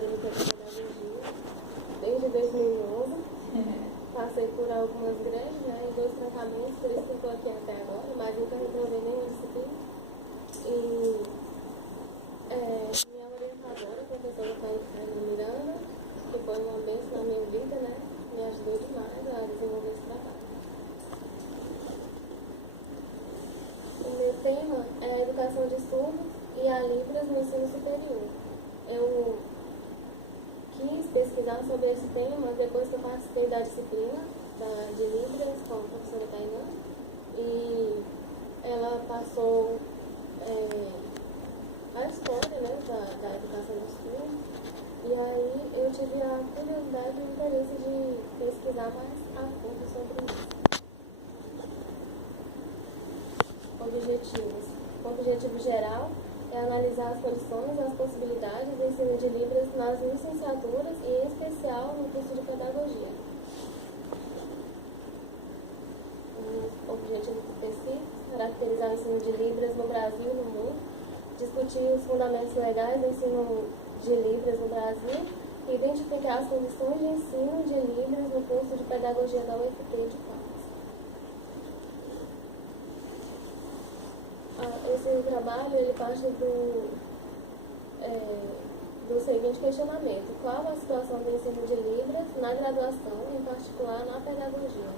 acadêmica de pedagogia desde 2011. Passei por algumas greves, né, e 2 trancamentos, por isso que eu estou aqui até agora, mas nunca reprovei nenhuma disciplina. E minha orientadora, a professora Thaís Miranda, que foi uma bênção na minha vida, né, me ajudou demais a desenvolver esse trabalho. O meu tema é a educação de surdos e a Libras no ensino superior. Eu quis pesquisar sobre esse tema depois que eu participei da disciplina de Libras com a professora Tainã, e ela passou a história, né, da educação dos surdos, e aí eu tive a curiosidade e o interesse de pesquisar mais a fundo sobre isso. Objetivos. O objetivo geral é analisar as condições e as possibilidades do ensino de Libras nas licenciaturas e, em especial, no curso de pedagogia. O objetivo de pesquisa: caracterizar o ensino de Libras no Brasil e no mundo, discutir os fundamentos legais do ensino de Libras no Brasil e identificar as condições de ensino de Libras no curso de pedagogia da UFT de Palmas. Esse trabalho ele parte do seguinte questionamento: qual a situação do ensino de Libras na graduação, em particular na pedagogia?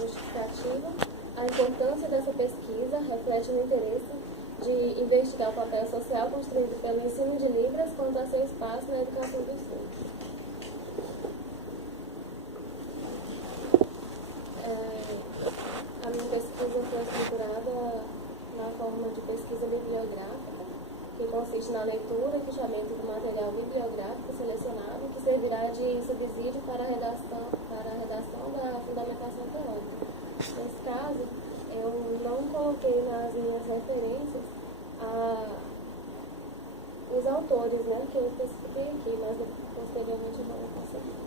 Justificativa: a importância dessa pesquisa reflete o interesse de investigar o papel social construído pelo ensino de Libras quanto a seu espaço na educação dos surdos. A minha pesquisa foi estruturada na forma de pesquisa bibliográfica, que consiste na leitura e fechamento do material bibliográfico selecionado, que servirá de subsídio para a redação da fundamentação teórica. Nesse caso, eu não coloquei nas minhas referências os autores, né, que eu especifiquei aqui, mas posteriormente eu vou conseguir.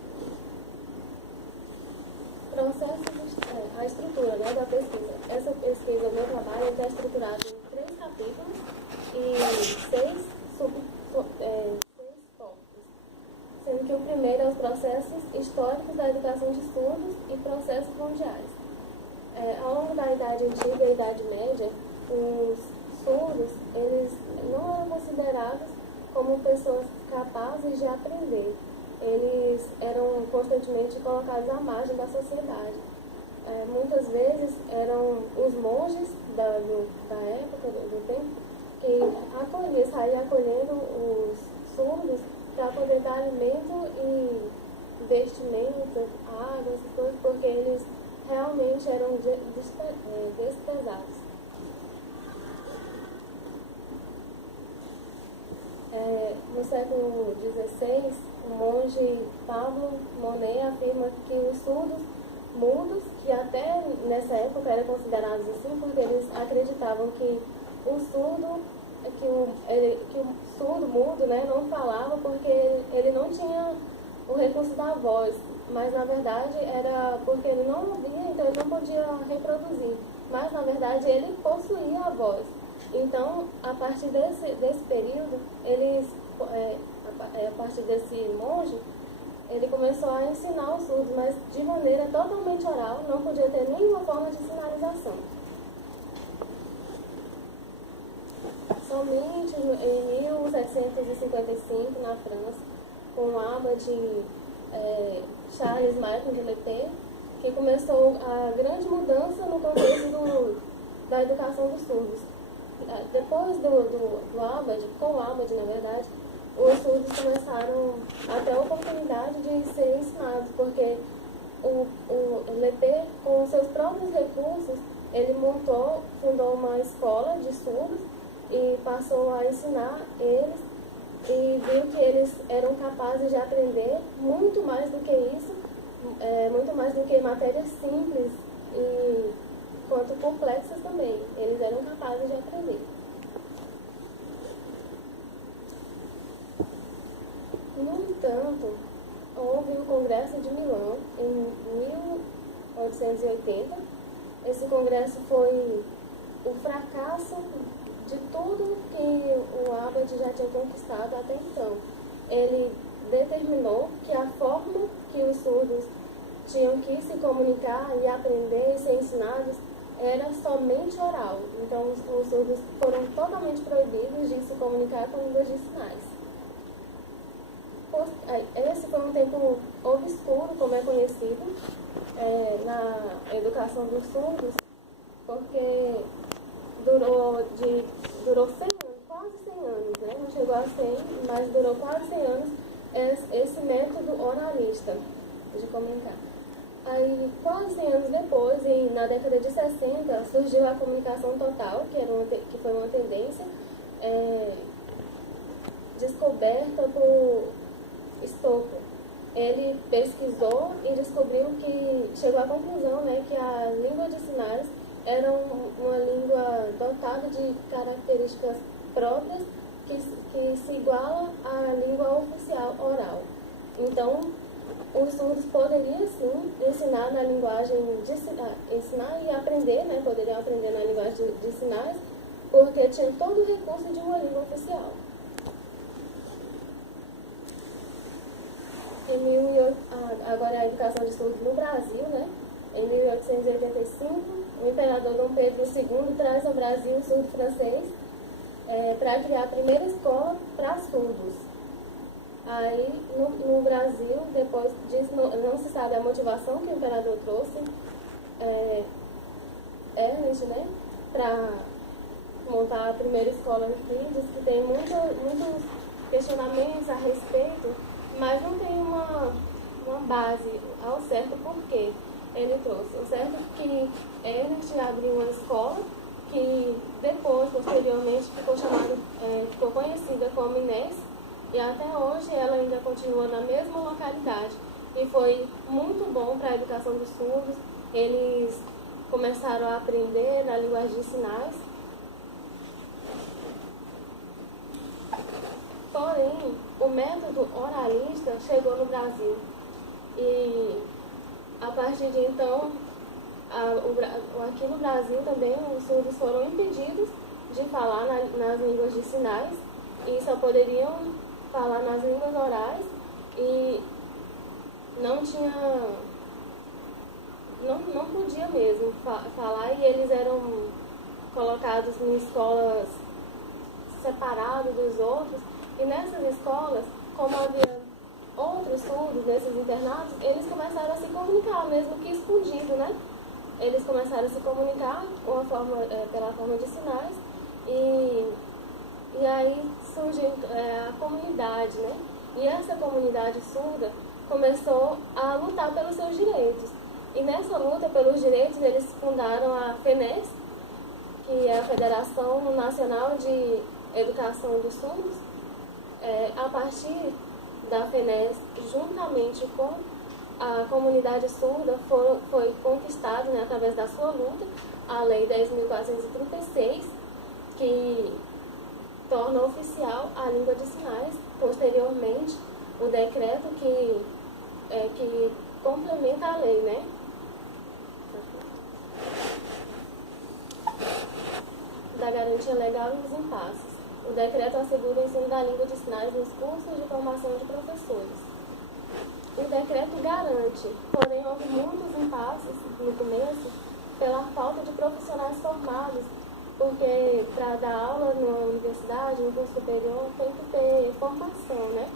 A estrutura, né, da pesquisa. Essa pesquisa, o meu trabalho, está estruturado em 3 capítulos e 6 tópicos, sendo que o primeiro é os processos históricos da educação de surdos e processos mundiais. Ao longo da Idade Antiga e Idade Média, os surdos eles não eram considerados como pessoas capazes de aprender. Eles eram constantemente colocados à margem da sociedade. Muitas vezes eram os monges da época, do tempo, que saíam acolhendo os surdos para poder dar alimento e vestimenta, água, essas coisas, porque eles realmente eram desprezados. No século XVI, o monge Pablo Monet afirma que os surdos mudos, que até nessa época eram considerados assim, porque eles acreditavam que o surdo mudo, né, não falava porque ele não tinha o recurso da voz, mas na verdade era porque ele não ouvia, então ele não podia reproduzir, mas na verdade ele possuía a voz. Então, a partir desse período, a partir desse monge, ele começou a ensinar os surdos, mas de maneira totalmente oral, não podia ter nenhuma forma de sinalização. Somente em 1755, na França, com o abade Charles Michel de Lepé, que começou a grande mudança no contexto da educação dos surdos. Depois do abade, com o abade, na verdade, os surdos começaram a ter a oportunidade de serem ensinados, porque o Lepé, com seus próprios recursos, ele fundou uma escola de surdos e passou a ensinar eles, e viu que eles eram capazes de aprender muito mais do que isso, muito mais do que matérias simples e quanto complexas também. Eles eram capazes de aprender. No entanto, houve o Congresso de Milão em 1880. Esse congresso foi o fracasso de tudo que o humanidade já tinha conquistado até então. Ele determinou que a forma que os surdos tinham que se comunicar e aprender e ser ensinados era somente oral. Então, os surdos foram totalmente proibidos de se comunicar com línguas de sinais. Esse foi um tempo obscuro, como é conhecido, na educação dos surdos, porque durou 100 anos, quase 100 anos, né? Não chegou a 100, mas durou quase 100 anos esse método oralista de comunicar. Aí, quase 100 anos depois, na década de 60, surgiu a comunicação total, que foi uma tendência descoberta por Stockel. Ele pesquisou e descobriu chegou à conclusão, né, que a língua de sinais era uma língua dotada de características próprias que se iguala à língua oficial oral. Então, os surdos poderiam sim ensinar na linguagem ensinar e aprender, né, poderiam aprender na linguagem de sinais, porque tinha todo o recurso de uma língua oficial. Agora a educação de surdos no Brasil, né? Em 1885, o imperador Dom Pedro II traz ao Brasil o surdo francês para criar a primeira escola para surdos. Aí, no Brasil, depois disso, não se sabe a motivação que o imperador trouxe, Ernest, né? Para montar a primeira escola aqui. Diz que tem muitos questionamentos a respeito, mas não tem uma base ao certo por que ele trouxe. O certo é que Ernest abriu uma escola que depois, posteriormente, ficou conhecida como Inés, e até hoje ela ainda continua na mesma localidade. E foi muito bom para a educação dos surdos. Eles começaram a aprender na linguagem de sinais. Porém, o método oralista chegou no Brasil e, a partir de então, aqui no Brasil também os surdos foram impedidos de falar nas línguas de sinais e só poderiam falar nas línguas orais e não podia mesmo falar, e eles eram colocados em escolas separadas dos outros. E nessas escolas, como havia outros surdos nesses internatos, eles começaram a se comunicar, mesmo que escondido, né? Eles começaram a se comunicar pela forma de sinais, e aí surge a comunidade, né? E essa comunidade surda começou a lutar pelos seus direitos. E nessa luta pelos direitos, eles fundaram a FENES, que é a Federação Nacional de Educação dos Surdos. A partir da FENES, juntamente com a comunidade surda, foi conquistada, né, através da sua luta, a Lei 10.436, que torna oficial a língua de sinais. Posteriormente, o decreto que complementa a lei, né? Da garantia legal e dos impasses. O decreto assegura o ensino da língua de sinais nos cursos de formação de professores. O decreto garante, porém houve muitos impasses no começo pela falta de profissionais formados, porque para dar aula na universidade, no curso superior, tem que ter formação, né?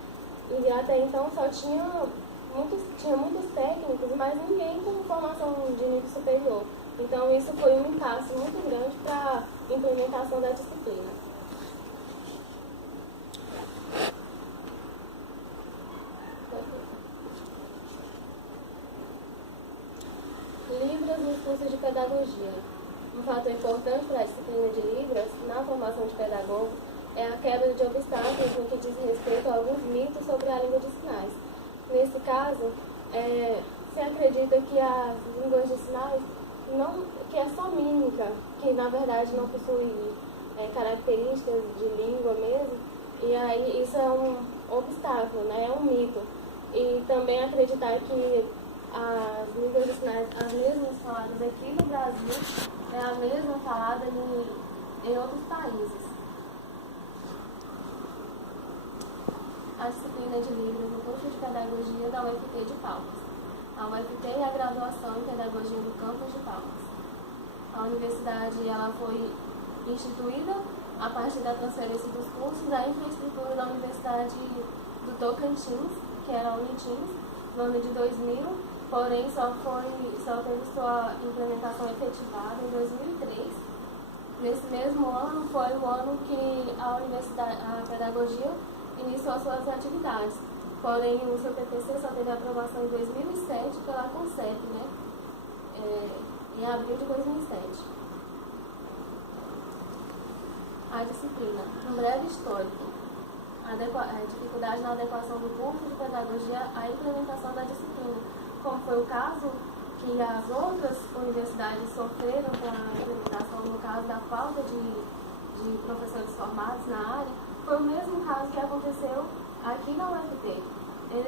E até então só tinha muitos técnicos, mas ninguém com formação de nível superior. Então isso foi um impasse muito grande para a implementação da disciplina. Libras nos cursos de pedagogia. Um fator importante para a disciplina de Libras na formação de pedagogos é a quebra de obstáculos no que diz respeito a alguns mitos sobre a língua de sinais. Nesse caso, se acredita que as línguas de sinais que é só mímica, que na verdade não possui características de língua mesmo, e aí isso é um obstáculo, né? É um mito. E também acreditar que as línguas de sinais, as mesmas faladas aqui no Brasil, é a mesma falada em outros países. a disciplina de Libras no curso de Pedagogia da UFT de Palmas. A UFT é a graduação em Pedagogia no campus de Palmas. A universidade ela foi instituída a partir da transferência dos cursos da infraestrutura da Universidade do Tocantins, que era a Unitins, no ano de 2000, porém só teve sua implementação efetivada em 2003. Nesse mesmo ano foi o ano que a pedagogia iniciou suas atividades, porém o seu PPC só teve aprovação em 2007 pela CONCEP, né? Em abril de 2007. A disciplina, um breve histórico, a dificuldade na adequação do curso de pedagogia à implementação da disciplina, como foi o caso que as outras universidades sofreram com a implementação, no caso da falta de professores formados na área, foi o mesmo caso que aconteceu aqui na UFT.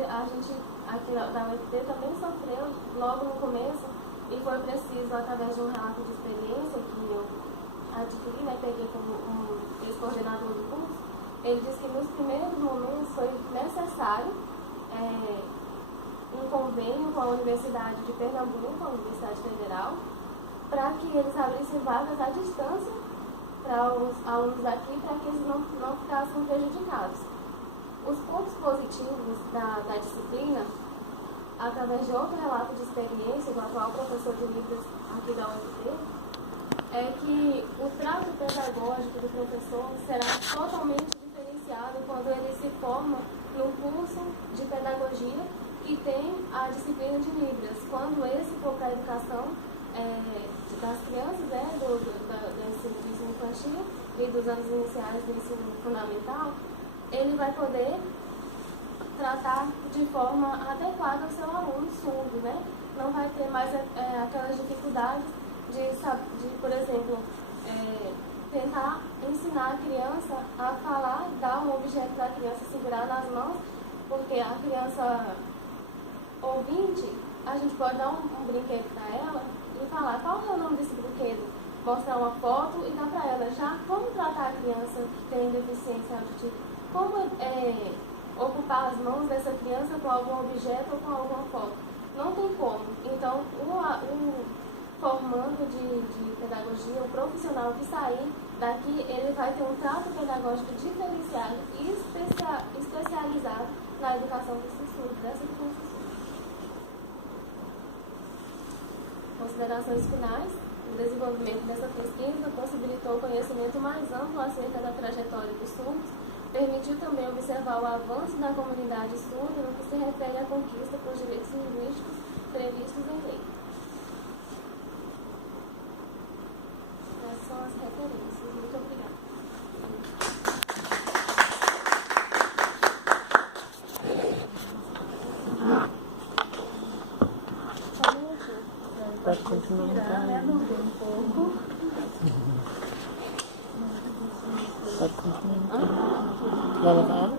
A gente aqui da UFT também sofreu logo no começo e foi preciso, através de um relato de experiência que eu adquiri, né, peguei como um ex-coordenador do curso, ele disse que nos primeiros momentos foi necessário um convênio com a Universidade de Pernambuco, a Universidade Federal, para que eles abrissem vagas à distância para os alunos daqui, para que eles não ficassem prejudicados. Os pontos positivos da disciplina, através de outro relato de experiência do atual professor de Libras aqui da UFT, é que o trato pedagógico do professor será totalmente diferenciado quando ele se forma no curso de pedagogia e tem a disciplina de Libras. Quando esse for para a educação das crianças, do ensino infantil e dos anos iniciais do ensino fundamental, ele vai poder tratar de forma adequada o seu aluno surdo, né? Não vai ter mais aquelas dificuldades de por exemplo, tentar ensinar a criança a falar, dar um objeto para a criança segurar nas mãos, porque a criança ouvinte, a gente pode dar um brinquedo para ela e falar qual é o nome desse brinquedo, mostrar uma foto e dar para ela já como tratar a criança que tem deficiência auditiva, como ocupar as mãos dessa criança com algum objeto ou com alguma foto. Não tem como. Então, o formando de pedagogia, o profissional que sair daqui, ele vai ter um trato pedagógico diferenciado e especializado na educação desses surdos, dessa criança surda. Considerações finais. O desenvolvimento dessa pesquisa possibilitou conhecimento mais amplo acerca da trajetória dos surdos, permitiu também observar o avanço da comunidade surda no que se refere à conquista por direitos linguísticos previstos em lei. Essas são as referências. Muito obrigada. Pode continuar. Um pouco. Pode continuar. Vai levar água?